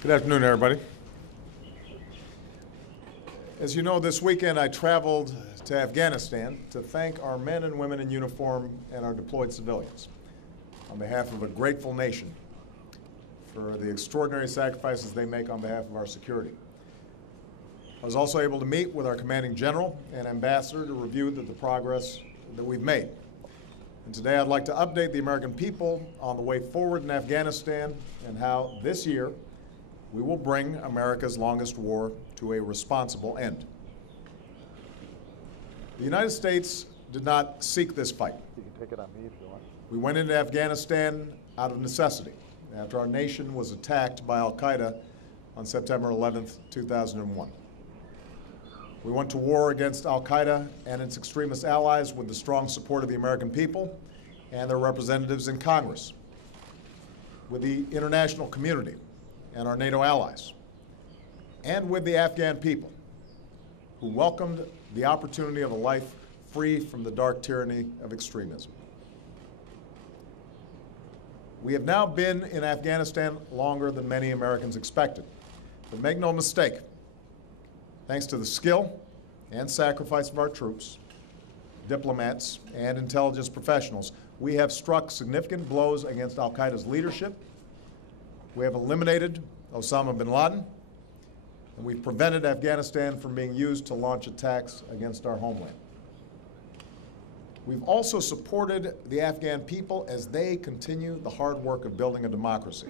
Good afternoon, everybody. As you know, this weekend I traveled to Afghanistan to thank our men and women in uniform and our deployed civilians on behalf of a grateful nation for the extraordinary sacrifices they make on behalf of our security. I was also able to meet with our commanding general and ambassador to review the progress that we've made. And today I'd like to update the American people on the way forward in Afghanistan and how this year we will bring America's longest war to a responsible end. The United States did not seek this fight. You can take it on me if you want. We went into Afghanistan out of necessity after our nation was attacked by Qaeda on September 11th, 2001. We went to war against Qaeda and its extremist allies with the strong support of the American people and their representatives in Congress, with the international community and our NATO allies, and with the Afghan people who welcomed the opportunity of a life free from the dark tyranny of extremism. We have now been in Afghanistan longer than many Americans expected. But make no mistake, thanks to the skill and sacrifice of our troops, diplomats, and intelligence professionals, we have struck significant blows against Qaeda's leadership. We have eliminated Osama bin Laden, and we've prevented Afghanistan from being used to launch attacks against our homeland. We've also supported the Afghan people as they continue the hard work of building a democracy.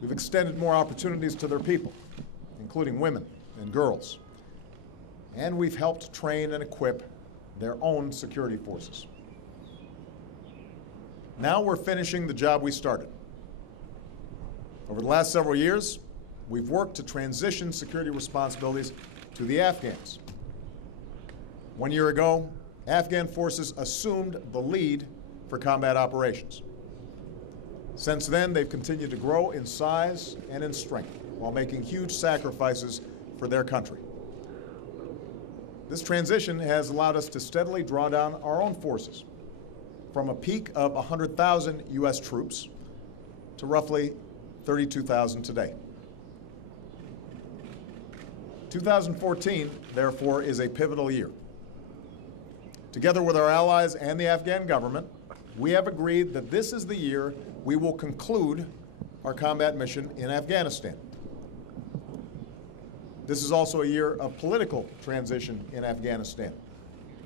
We've extended more opportunities to their people, including women and girls, and we've helped train and equip their own security forces. Now we're finishing the job we started. Over the last several years, we've worked to transition security responsibilities to the Afghans. 1 year ago, Afghan forces assumed the lead for combat operations. Since then, they've continued to grow in size and in strength while making huge sacrifices for their country. This transition has allowed us to steadily draw down our own forces from a peak of 100,000 U.S. troops to roughly 32,000 today. 2014, therefore, is a pivotal year. Together with our allies and the Afghan government, we have agreed that this is the year we will conclude our combat mission in Afghanistan. This is also a year of political transition in Afghanistan.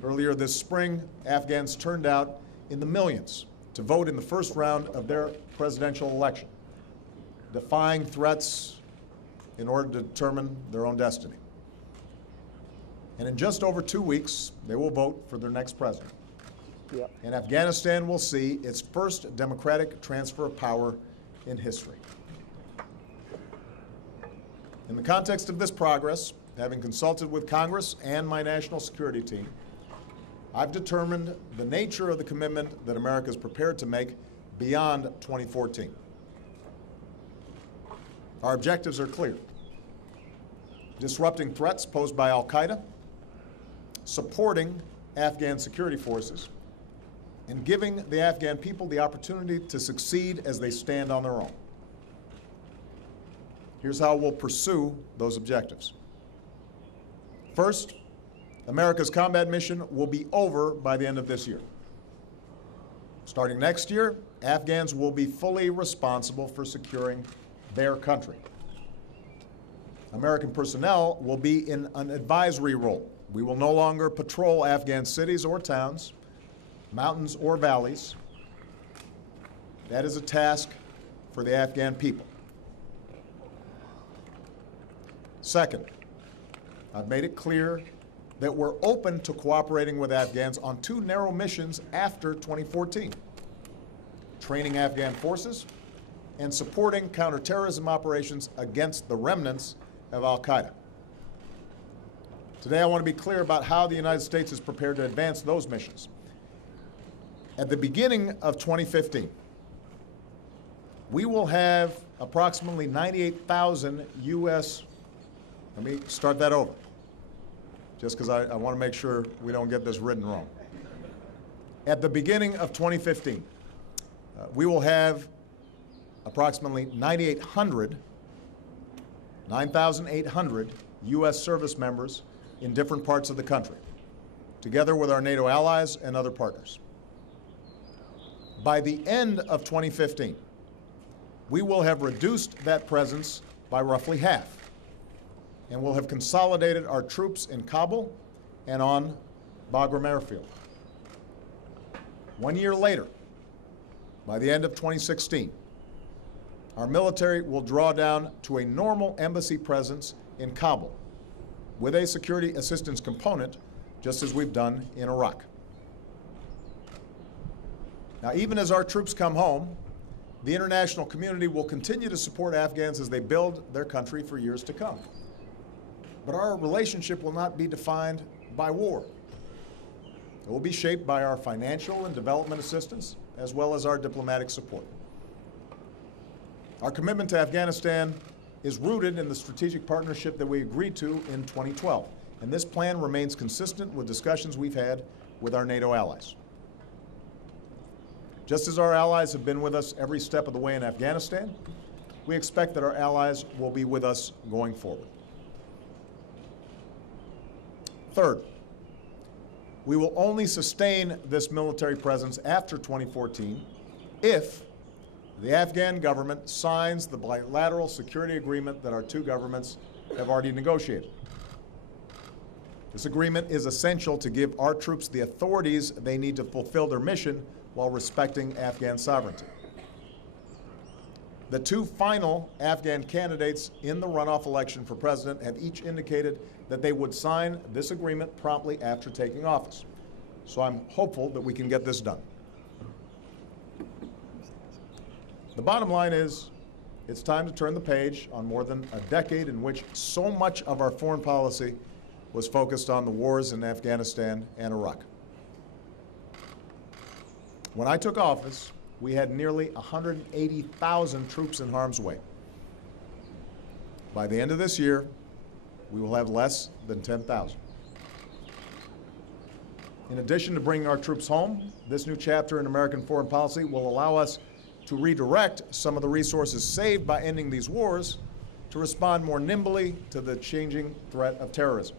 Earlier this spring, Afghans turned out in the millions to vote in the first round of their presidential election, defying threats in order to determine their own destiny. And in just over 2 weeks, they will vote for their next president. Yep. And Afghanistan will see its first democratic transfer of power in history. In the context of this progress, having consulted with Congress and my national security team, I've determined the nature of the commitment that America is prepared to make beyond 2014. Our objectives are clear: disrupting threats posed by Qaeda, supporting Afghan security forces, and giving the Afghan people the opportunity to succeed as they stand on their own. Here's how we'll pursue those objectives. First, America's combat mission will be over by the end of this year. Starting next year, Afghans will be fully responsible for securing their country. American personnel will be in an advisory role. We will no longer patrol Afghan cities or towns, mountains or valleys. That is a task for the Afghan people. Second, I've made it clear that we're open to cooperating with Afghans on two narrow missions after 2014: training Afghan forces and supporting counterterrorism operations against the remnants of Qaeda. Today, I want to be clear about how the United States is prepared to advance those missions. At the beginning of 2015, we will have approximately 98,000 U.S. Let me start that over, just because I want to make sure we don't get this written wrong. At the beginning of 2015, we will have approximately 9,800 9,800 U.S. service members in different parts of the country, together with our NATO allies and other partners. By the end of 2015, we will have reduced that presence by roughly half, and we'll have consolidated our troops in Kabul and on Bagram Airfield. 1 year later, by the end of 2016, our military will draw down to a normal embassy presence in Kabul with a security assistance component, just as we've done in Iraq. Now, even as our troops come home, the international community will continue to support Afghans as they build their country for years to come. But our relationship will not be defined by war. It will be shaped by our financial and development assistance, as well as our diplomatic support. Our commitment to Afghanistan is rooted in the strategic partnership that we agreed to in 2012, and this plan remains consistent with discussions we've had with our NATO allies. Just as our allies have been with us every step of the way in Afghanistan, we expect that our allies will be with us going forward. Third, we will only sustain this military presence after 2014 if the Afghan government signs the bilateral security agreement that our two governments have already negotiated. This agreement is essential to give our troops the authorities they need to fulfill their mission while respecting Afghan sovereignty. The two final Afghan candidates in the runoff election for president have each indicated that they would sign this agreement promptly after taking office. So I'm hopeful that we can get this done. The bottom line is, it's time to turn the page on more than a decade in which so much of our foreign policy was focused on the wars in Afghanistan and Iraq. When I took office, we had nearly 180,000 troops in harm's way. By the end of this year, we will have less than 10,000. In addition to bringing our troops home, this new chapter in American foreign policy will allow us to redirect some of the resources saved by ending these wars to respond more nimbly to the changing threat of terrorism,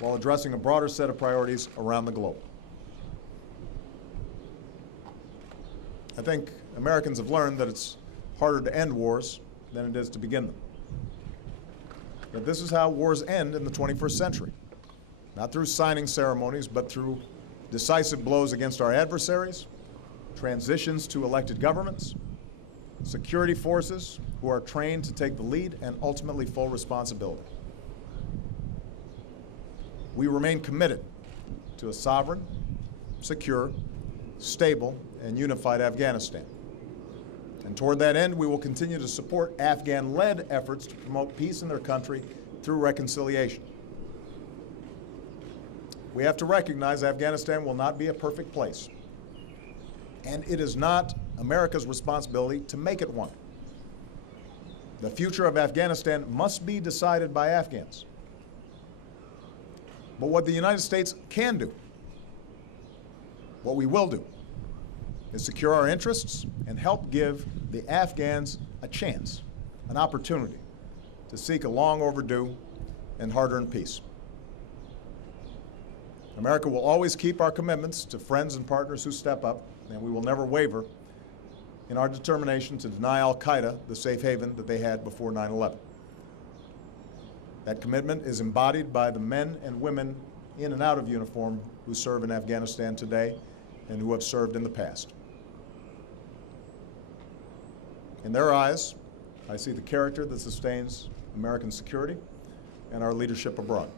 while addressing a broader set of priorities around the globe. I think Americans have learned that it's harder to end wars than it is to begin them. But this is how wars end in the 21st century. Not through signing ceremonies, but through decisive blows against our adversaries, transitions to elected governments, security forces who are trained to take the lead, and ultimately full responsibility. We remain committed to a sovereign, secure, stable, and unified Afghanistan. And toward that end, we will continue to support Afghan-led efforts to promote peace in their country through reconciliation. We have to recognize Afghanistan will not be a perfect place, and it is not America's responsibility to make it one. The future of Afghanistan must be decided by Afghans. But what the United States can do, what we will do, is secure our interests and help give the Afghans a chance, an opportunity to seek a long overdue and hard-earned peace. America will always keep our commitments to friends and partners who step up, and we will never waver in our determination to deny al-Qaeda the safe haven that they had before 9/11. That commitment is embodied by the men and women in and out of uniform who serve in Afghanistan today and who have served in the past. In their eyes, I see the character that sustains American security and our leadership abroad.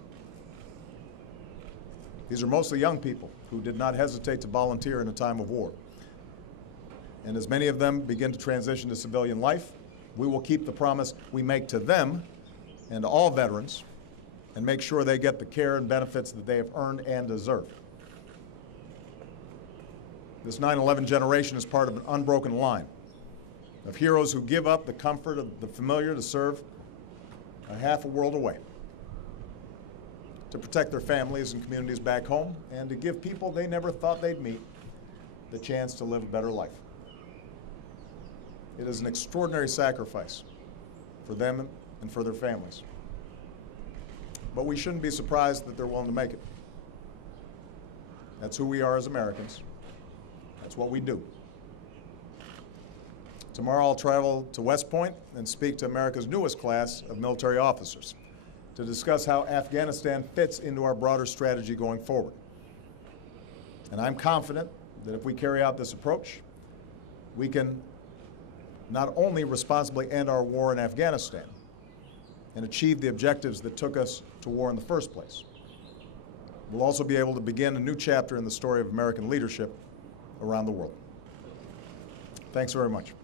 These are mostly young people who did not hesitate to volunteer in a time of war. And as many of them begin to transition to civilian life, we will keep the promise we make to them and to all veterans and make sure they get the care and benefits that they have earned and deserve. This 9/11 generation is part of an unbroken line of heroes who give up the comfort of the familiar to serve a half a world away, to protect their families and communities back home, and to give people they never thought they'd meet the chance to live a better life. It is an extraordinary sacrifice for them and for their families. But we shouldn't be surprised that they're willing to make it. That's who we are as Americans. That's what we do. Tomorrow I'll travel to West Point and speak to America's newest class of military officers to discuss how Afghanistan fits into our broader strategy going forward. And I'm confident that if we carry out this approach, we can not only responsibly end our war in Afghanistan and achieve the objectives that took us to war in the first place, we'll also be able to begin a new chapter in the story of American leadership around the world. Thanks very much.